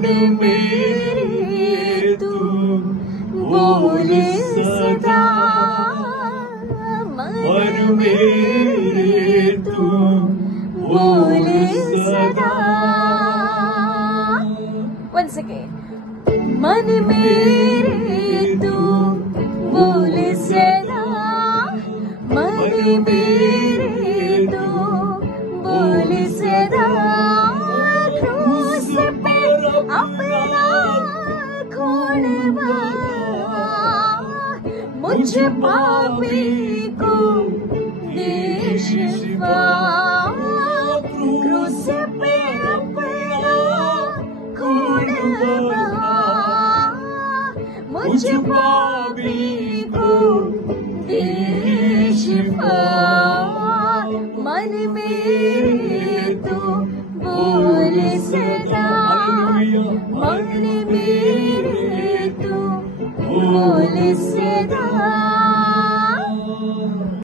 मन मेरे तू बोले सदा, मन मेरे तू बोले सदा। Once again. मन मेरे तू बोले सदा, मन मेरे तू बोले सदा। क्रूस पे अपना खोलवा, मुझ पापी को दे शिफा। क्रूस पे अपना खोलवा, मुझ पापी को दे शिफा। मन मेरे तू बोले सदा, मन मेरे तू बोले सदा।